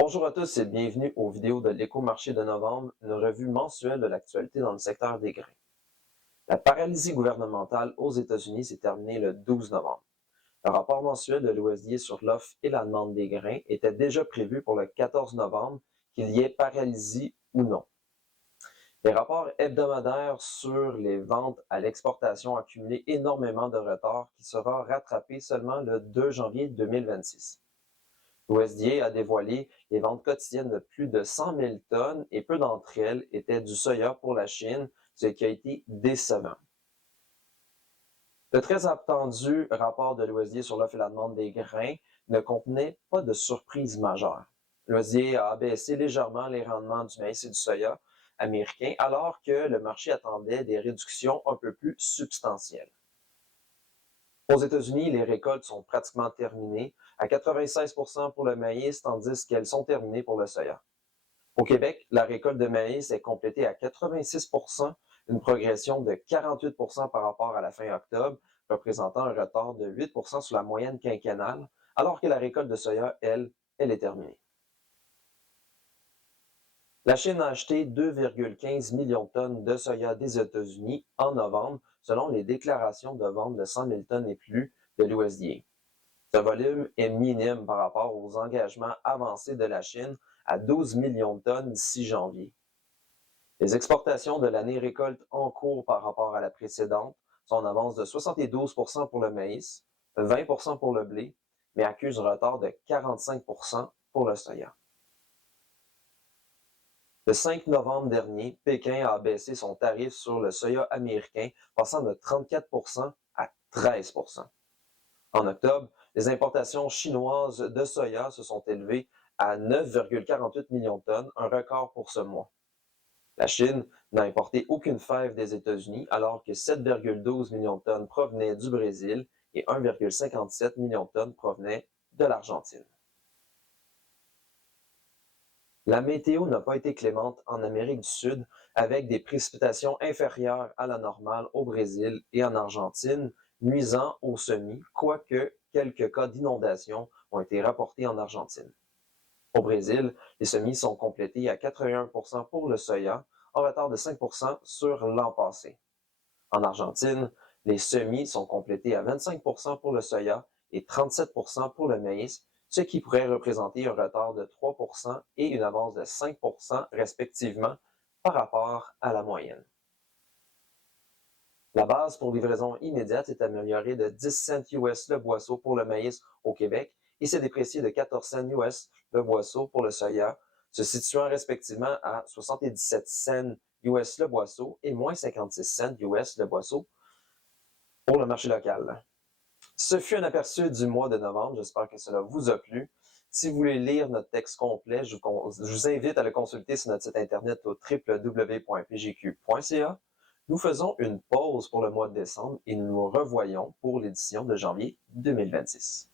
Bonjour à tous et bienvenue aux vidéos de l'Éco-marché de novembre, une revue mensuelle de l'actualité dans le secteur des grains. La paralysie gouvernementale aux États-Unis s'est terminée le 12 novembre. Le rapport mensuel de l'OSDA sur l'offre et la demande des grains était déjà prévu pour le 14 novembre, qu'il y ait paralysie ou non. Les rapports hebdomadaires sur les ventes à l'exportation ont accumulé énormément de retard qui sera rattrapé seulement le 2 janvier 2026. L'USDA a dévoilé les ventes quotidiennes de plus de 100 000 tonnes et peu d'entre elles étaient du soya pour la Chine, ce qui a été décevant. Le très attendu rapport de l'USDA sur l'offre et la demande des grains ne contenait pas de surprise majeure. L'USDA a abaissé légèrement les rendements du maïs et du soya américain alors que le marché attendait des réductions un peu plus substantielles. Aux États-Unis, les récoltes sont pratiquement terminées, à 96% pour le maïs, tandis qu'elles sont terminées pour le soya. Au Québec, la récolte de maïs est complétée à 86%, une progression de 48% par rapport à la fin octobre, représentant un retard de 8% sur la moyenne quinquennale, alors que la récolte de soya, elle est terminée. La Chine a acheté 2,15 millions de tonnes de soya des États-Unis en novembre, selon les déclarations de vente de 100 000 tonnes et plus de l'USDA. Ce volume est minime par rapport aux engagements avancés de la Chine à 12 millions de tonnes d'ici janvier. Les exportations de l'année récolte en cours par rapport à la précédente sont en avance de 72% pour le maïs, 20% pour le blé, mais accusent un retard de 45% pour le soya. Le 5 novembre dernier, Pékin a abaissé son tarif sur le soya américain, passant de 34% à 13%. En octobre, les importations chinoises de soya se sont élevées à 9,48 millions de tonnes, un record pour ce mois. La Chine n'a importé aucune fève des États-Unis, alors que 7,12 millions de tonnes provenaient du Brésil et 1,57 millions de tonnes provenaient de l'Argentine. La météo n'a pas été clémente en Amérique du Sud, avec des précipitations inférieures à la normale au Brésil et en Argentine, nuisant aux semis, quoique quelques cas d'inondation ont été rapportés en Argentine. Au Brésil, les semis sont complétés à 81% pour le soya, en retard de 5% sur l'an passé. En Argentine, les semis sont complétés à 25% pour le soya et 37% pour le maïs, ce qui pourrait représenter un retard de 3% et une avance de 5% respectivement par rapport à la moyenne. La base pour livraison immédiate est améliorée de 10 cents US le boisseau pour le maïs au Québec et s'est dépréciée de 14 cents US le boisseau pour le soya, se situant respectivement à 77 cents US le boisseau et moins 56 cents US le boisseau pour le marché local. Ce fut un aperçu du mois de novembre. J'espère que cela vous a plu. Si vous voulez lire notre texte complet, je vous invite à le consulter sur notre site internet au www.pgq.ca. Nous faisons une pause pour le mois de décembre et nous nous revoyons pour l'édition de janvier 2026.